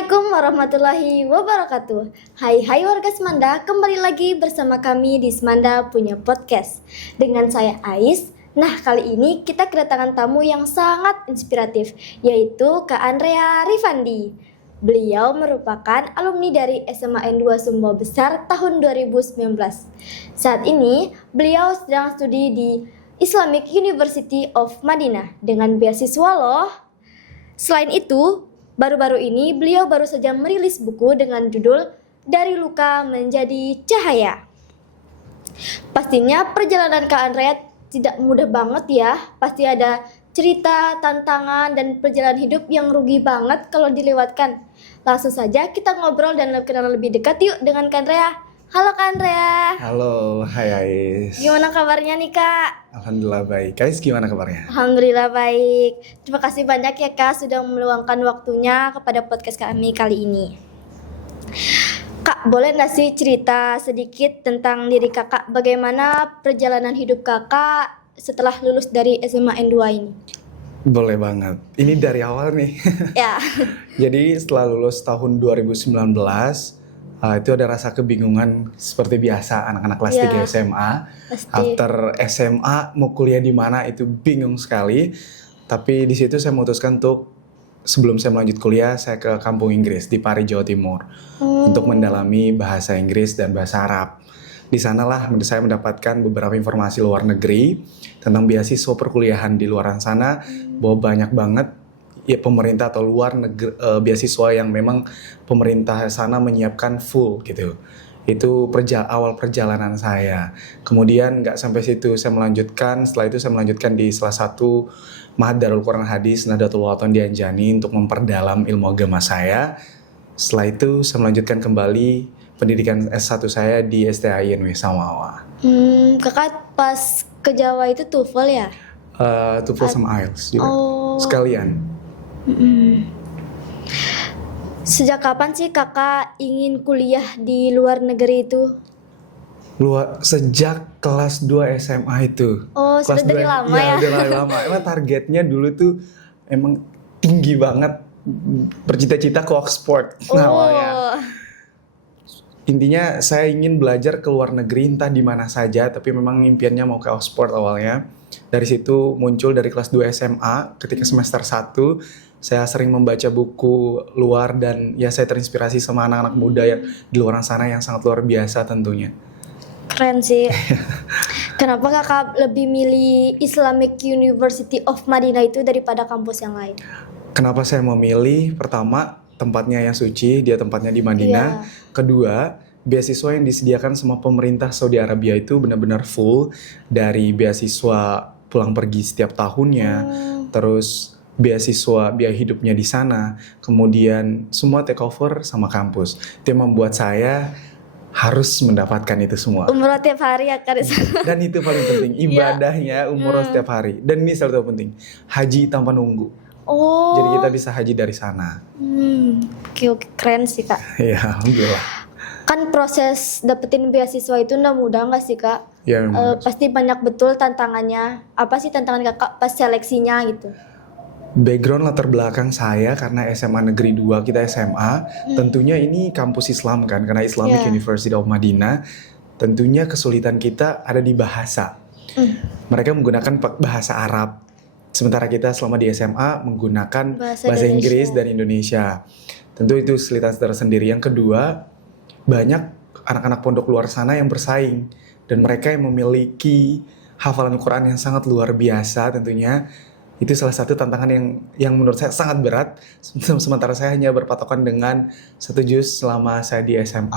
Assalamualaikum warahmatullahi wabarakatuh. Hai warga Semanda, kembali lagi bersama kami di Semanda Punya Podcast dengan saya Ais. Nah, kali ini kita kedatangan tamu yang sangat inspiratif, yaitu Kak Andrea Rifandi. Beliau merupakan alumni dari SMA N2 Sumbawa Besar tahun 2019. Saat ini, beliau sedang studi di Islamic University of Madinah dengan beasiswa loh. Selain itu, baru-baru ini beliau baru saja merilis buku dengan judul Dari Luka Menjadi Cahaya. Pastinya perjalanan Kak Andrea tidak mudah banget ya. Pasti ada cerita, tantangan, dan perjalanan hidup yang rugi banget kalau dilewatkan. Langsung saja kita ngobrol dan kenalan lebih dekat yuk dengan Kak Andrea. Halo Kak Andrea. Halo, hai Ais. Gimana kabarnya nih Kak? Alhamdulillah baik. Ais gimana kabarnya? Alhamdulillah baik. Terima kasih banyak ya Kak sudah meluangkan waktunya kepada podcast kami kali ini. Kak, boleh gak sih cerita sedikit tentang diri kakak? Bagaimana perjalanan hidup kakak setelah lulus dari SMA N2 ini? Boleh banget. Ini dari awal nih. Ya. Jadi setelah lulus tahun 2019, itu ada rasa kebingungan seperti biasa anak-anak kelas 3 SMA. Pasti. After SMA mau kuliah di mana itu bingung sekali. Tapi di situ saya memutuskan untuk sebelum saya melanjut kuliah, saya ke kampung Inggris di Pari, Jawa Timur untuk mendalami bahasa Inggris dan bahasa Arab. Di sanalah saya mendapatkan beberapa informasi luar negeri tentang beasiswa perkuliahan di luar sana, bahwa banyak banget ya pemerintah atau luar negeri beasiswa yang memang pemerintah sana menyiapkan full gitu. Itu awal perjalanan saya. Kemudian nggak sampai situ, setelah itu saya melanjutkan di salah satu Ma'had Darul Quran Hadis Nahdlatul Ulama di Anjani untuk memperdalam ilmu agama saya. Setelah itu saya melanjutkan kembali pendidikan S1 saya di STAINW Samawa. Kakak pas ke Jawa itu TOEFL ya? TOEFL sama IELTS juga. Sekalian. Sejak kapan sih kakak ingin kuliah di luar negeri itu? Sejak kelas 2 SMA itu. Oh, kelas sudah dari lama ya? Iya, dari lama. Emang targetnya dulu tuh emang tinggi banget. Bercita-cita ke Oxford awalnya. Intinya saya ingin belajar ke luar negeri entah di mana saja, tapi memang impiannya mau ke Oxford awalnya. Dari situ muncul dari kelas 2 SMA, ketika semester 1 saya sering membaca buku luar dan ya saya terinspirasi sama anak-anak muda yang di luar sana yang sangat luar biasa tentunya. Keren sih. Kenapa kakak lebih milih Islamic University of Madinah itu daripada kampus yang lain? Kenapa saya memilih? Pertama, tempatnya yang suci, dia tempatnya di Madinah. Kedua, beasiswa yang disediakan sama pemerintah Saudi Arabia itu benar-benar full, dari beasiswa pulang pergi setiap tahunnya, terus beasiswa biaya hidupnya di sana, kemudian semua take over sama kampus. Itu yang membuat saya harus mendapatkan itu semua. Umroh tiap hari ya Kak. Dan itu paling penting, ibadahnya umroh setiap hari. Dan ini salah satu penting, haji tanpa nunggu. Jadi kita bisa haji dari sana. Oke, keren sih Kak. Ya, alhamdulillah. Kan proses dapetin beasiswa itu nggak mudah nggak sih Kak? Ya, pasti banyak betul tantangannya. Apa sih tantangan kakak pas seleksinya gitu? Background latar belakang saya karena SMA Negeri 2 kita SMA, tentunya ini kampus Islam kan, karena Islamic University of Madinah. Tentunya kesulitan kita ada di bahasa. Mereka menggunakan bahasa Arab. Sementara kita selama di SMA menggunakan bahasa Inggris dan Indonesia. Tentu itu kesulitan tersendiri. Yang kedua, banyak anak-anak pondok luar sana yang bersaing. Dan mereka yang memiliki hafalan Quran yang sangat luar biasa tentunya. Itu salah satu tantangan yang menurut saya sangat berat. Sementara saya hanya berpatokan dengan 1 juz selama saya di SMA.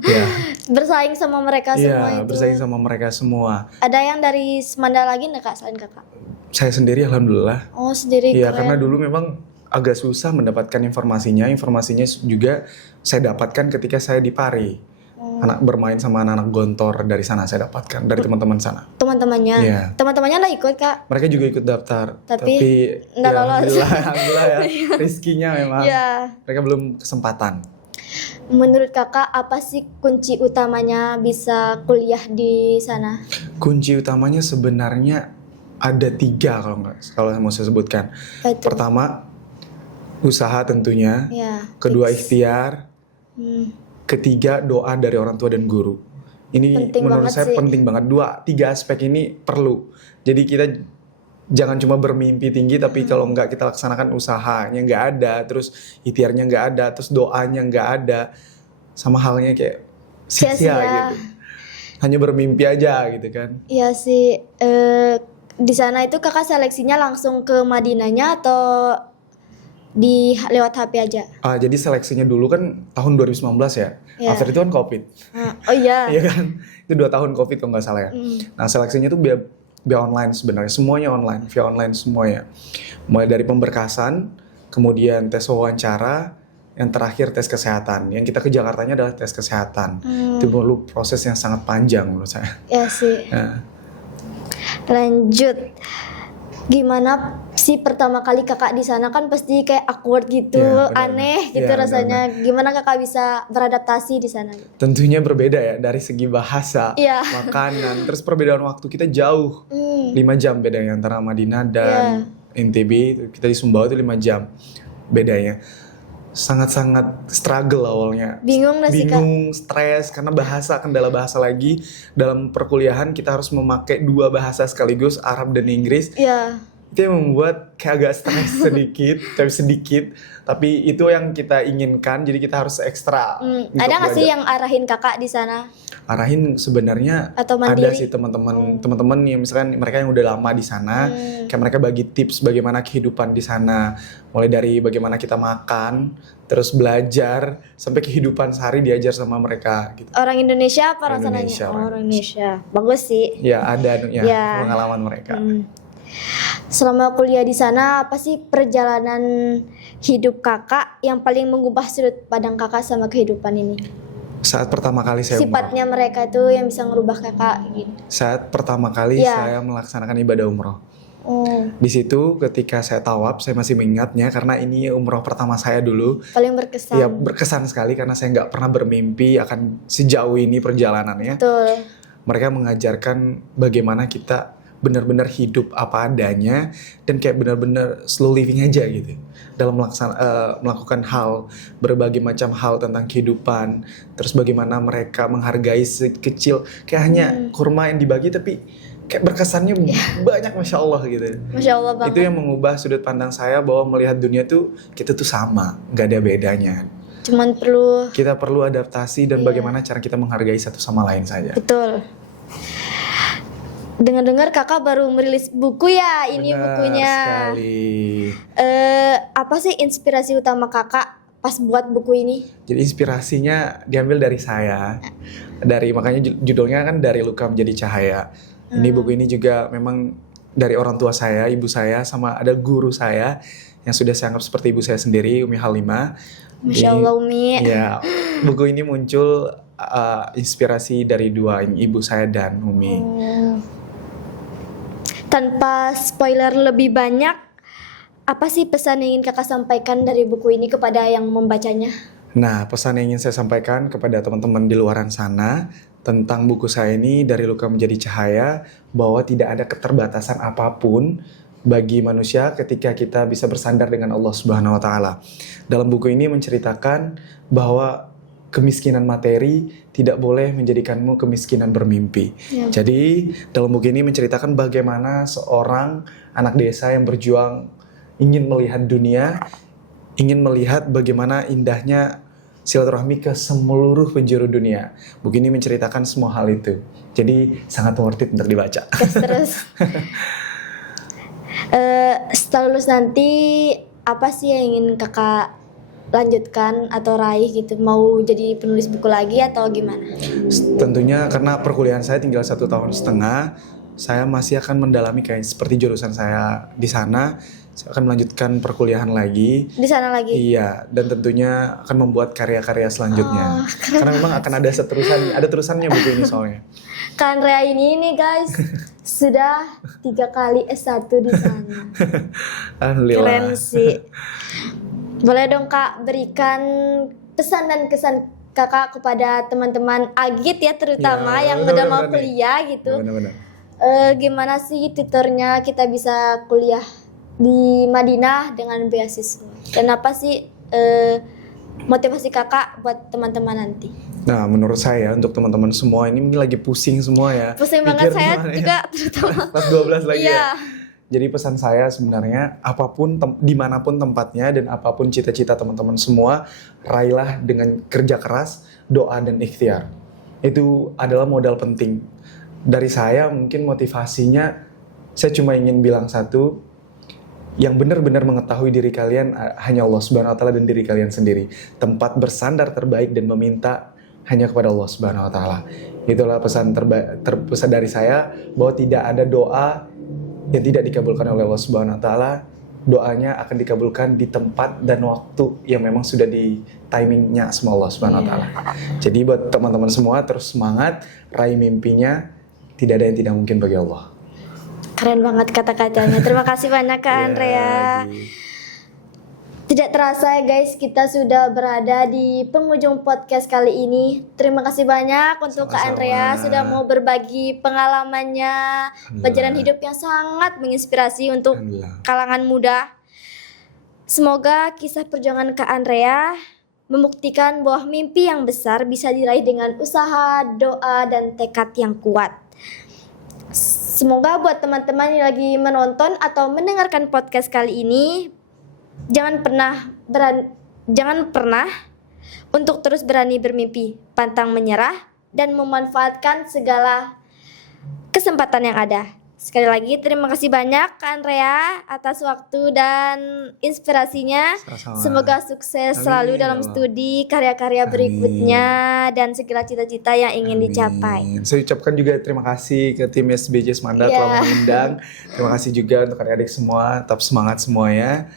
Ya. Bersaing sama mereka semua itu. Iya, bersaing sama mereka semua. Ada yang dari Semanda lagi nggak Kak selain kakak? Saya sendiri alhamdulillah. Oh, sendiri. Iya, keren. karena dulu memang agak susah mendapatkan informasinya. Informasinya juga saya dapatkan ketika saya di Pari. Bermain sama anak-anak gontor dari sana saya dapatkan, dari teman-teman sana. Teman-temannya? Iya. Teman-temannya nggak ikut Kak? Mereka juga ikut daftar. Tapi nggak ya, lolos. Alhamdulillah ya, rizkinya memang. Mereka belum kesempatan. Menurut kakak apa sih kunci utamanya bisa kuliah di sana? Kunci utamanya sebenarnya ada 3 kalau mau saya sebutkan. Pertama, Usaha tentunya. Ya. Kedua tips. ikhtiar. Ketiga doa dari orang tua dan guru. Ini Penting menurut banget saya sih. penting banget. 3 aspek ini perlu. Jadi kita jangan cuma bermimpi tinggi tapi kalau nggak kita laksanakan usahanya nggak ada, terus ikhtiarnya nggak ada, terus doanya nggak ada, sama halnya kayak sia-sia Sia-sia. gitu. Hanya bermimpi aja gitu kan. Iya sih. Di sana itu kakak seleksinya langsung ke Madinahnya atau lewat HP aja? Jadi seleksinya dulu kan tahun 2019 ya. Iya. After itu kan COVID. Oh iya. Iya kan? Itu 2 tahun COVID kalau nggak salah ya. Nah seleksinya tuh via online sebenarnya. Semuanya online, via online semuanya. Mulai dari pemberkasan, kemudian tes wawancara, yang terakhir tes kesehatan. Yang kita ke Jakartanya adalah tes kesehatan. Itu perlu proses yang sangat panjang menurut saya. Ya sih. Nah, Lanjut. Gimana sih pertama kali kakak di sana, kan pasti kayak awkward gitu, Iya, benar. aneh gitu Iya, rasanya. Gimana kakak bisa beradaptasi di sana? tentunya berbeda ya dari segi bahasa, Iya. makanan, terus perbedaan waktu kita jauh. 5 jam bedanya antara Madinah dan NTB. Kita di Sumbawa itu 5 jam bedanya. Sangat-sangat struggle awalnya. Bingung gak sih kak? Bingung, stres karena bahasa, kendala bahasa lagi. Dalam perkuliahan kita harus memakai 2 bahasa sekaligus, Arab dan Inggris. Iya. Itu yang membuat kayak agak stres sedikit, tapi itu yang kita inginkan, jadi kita harus ekstra. untuk Ada nggak sih belajar. yang arahin kakak di sana? Arahin sebenarnya Atau ada mandiri? sih teman-teman yang misalkan mereka yang udah lama di sana, kayak mereka bagi tips bagaimana kehidupan di sana, mulai dari bagaimana kita makan, terus belajar sampai kehidupan sehari diajar sama mereka gitu. Orang Indonesia apa orang sananya? Indonesia, Oh, orang orang Indonesia. Bagus sih. Ya ada ya Ya. pengalaman mereka. Selama kuliah di sana, apa sih perjalanan hidup kakak yang paling mengubah sudut pandang kakak sama kehidupan ini? Saat pertama kali saya umroh. Sifatnya mereka itu yang bisa ngerubah kakak gitu. Saat pertama kali Iya. saya melaksanakan ibadah umroh. Oh, Di situ ketika saya tawaf, saya masih mengingatnya karena ini umroh pertama saya dulu. paling berkesan. Ya berkesan sekali karena saya nggak pernah bermimpi akan sejauh ini perjalanannya. Betul. Mereka mengajarkan bagaimana kita benar-benar hidup apa adanya dan kayak benar-benar slow living aja gitu. Dalam melakukan hal, berbagai macam hal tentang kehidupan. Terus bagaimana mereka menghargai sekecil, kayak hanya kurma yang dibagi tapi kayak berkesannya banyak, Masya Allah gitu. Masya Allah banget. Itu yang mengubah sudut pandang saya bahwa melihat dunia tuh kita tuh sama, nggak ada bedanya. Cuman perlu. Kita perlu adaptasi dan bagaimana cara kita menghargai satu sama lain saja. Betul. Dengar-dengar kakak baru merilis buku ya, ini Benar bukunya. sekali. Apa sih inspirasi utama kakak pas buat buku ini? Jadi inspirasinya diambil dari saya. Makanya judulnya kan Dari Luka Menjadi Cahaya. Ini buku ini juga memang dari orang tua saya, ibu saya, sama ada guru saya yang sudah saya anggap seperti ibu saya sendiri, Umi Halimah. Masya Allah Umi. Ya, buku ini muncul inspirasi dari dua ibu saya dan Umi. Tanpa spoiler lebih banyak, apa sih pesan yang ingin kakak sampaikan dari buku ini kepada yang membacanya? Nah, pesan yang ingin saya sampaikan kepada teman-teman di luaran sana tentang buku saya ini Dari Luka Menjadi Cahaya, bahwa tidak ada keterbatasan apapun bagi manusia ketika kita bisa bersandar dengan Allah Subhanahu wa taala. Dalam buku ini menceritakan bahwa kemiskinan materi tidak boleh menjadikanmu kemiskinan bermimpi. Ya. Jadi, dalam buku ini menceritakan bagaimana seorang anak desa yang berjuang ingin melihat dunia, ingin melihat bagaimana indahnya silaturahmi ke seluruh penjuru dunia. Buku ini menceritakan semua hal itu. Jadi sangat worth it untuk dibaca. Terus setelah lulus nanti apa sih yang ingin kakak lanjutkan atau raih gitu? Mau jadi penulis buku lagi atau gimana? Tentunya karena perkuliahan saya tinggal 1,5 tahun, saya masih akan mendalami kayak seperti jurusan saya di sana. Saya akan melanjutkan perkuliahan lagi. Di sana lagi? Iya, dan tentunya akan membuat karya-karya selanjutnya. Karena memang akan ada terusannya buku ini soalnya. Kan Rea ini nih guys, sudah 3 kali S1 di sana. Alhamdulillah. Keren sih. Boleh dong kak berikan pesan dan kesan kakak kepada teman-teman Agit ya terutama Ya, yang udah mau benar-benar nih. kuliah gitu. Benar-benar. Gimana sih tutornya kita bisa kuliah di Madinah dengan beasiswa. Dan apa sih motivasi kakak buat teman-teman nanti? Nah, menurut saya untuk teman-teman semua ini lagi pusing semua ya. Pusing banget Pikir saya gimana ya? juga terutama. Kelas 12 lagi Iya. ya. Jadi pesan saya sebenarnya apapun dimanapun tempatnya dan apapun cita-cita teman-teman semua, raihlah dengan kerja keras, doa dan ikhtiar. Itu adalah modal penting. Dari saya mungkin motivasinya saya cuma ingin bilang satu, yang benar-benar mengetahui diri kalian hanya Allah Subhanahu wa taala dan diri kalian sendiri. Tempat bersandar terbaik dan meminta hanya kepada Allah Subhanahu wa taala. Itulah pesan terbesar dari saya, bahwa tidak ada doa yang tidak dikabulkan oleh Allah Subhanahu wa taala. Doanya akan dikabulkan di tempat dan waktu yang memang sudah di timingnya sama Allah Subhanahu wa taala. Jadi buat teman-teman semua terus semangat, raih mimpinya. Tidak ada yang tidak mungkin bagi Allah. Keren banget kata-katanya. Terima kasih banyak Kak Andrea. Tidak terasa ya guys, kita sudah berada di penghujung podcast kali ini. Terima kasih banyak untuk Kak Andrea sudah mau berbagi pengalamannya, pelajaran hidup yang sangat menginspirasi untuk kalangan muda. Semoga kisah perjuangan Kak Andrea membuktikan bahwa mimpi yang besar bisa diraih dengan usaha, doa, dan tekad yang kuat. Semoga buat teman-teman yang lagi menonton atau mendengarkan podcast kali ini, jangan pernah untuk terus berani bermimpi, pantang menyerah, dan memanfaatkan segala kesempatan yang ada. Sekali lagi terima kasih banyak Kak Andrea atas waktu dan inspirasinya. Sama-sama. Semoga sukses selalu Amin, dalam ya Allah. studi, karya-karya berikutnya, dan segala cita-cita yang ingin dicapai. Saya ucapkan juga terima kasih ke tim SBJ Semanda Iya. telah mengundang. Terima kasih juga untuk adik-adik semua, tetap semangat semuanya.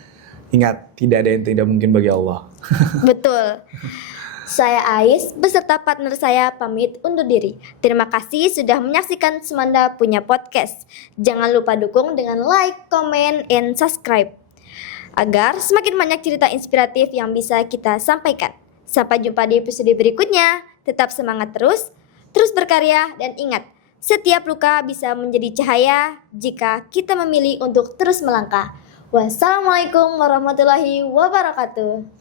Ingat, tidak ada yang tidak mungkin bagi Allah. Betul. Saya Ais beserta partner saya pamit undur diri. Terima kasih sudah menyaksikan Semanda Punya Podcast. Jangan lupa dukung dengan like, comment, and subscribe agar semakin banyak cerita inspiratif yang bisa kita sampaikan. Sampai jumpa di episode berikutnya. Tetap semangat terus berkarya, dan ingat, setiap luka bisa menjadi cahaya jika kita memilih untuk terus melangkah. Wassalamualaikum warahmatullahi wabarakatuh.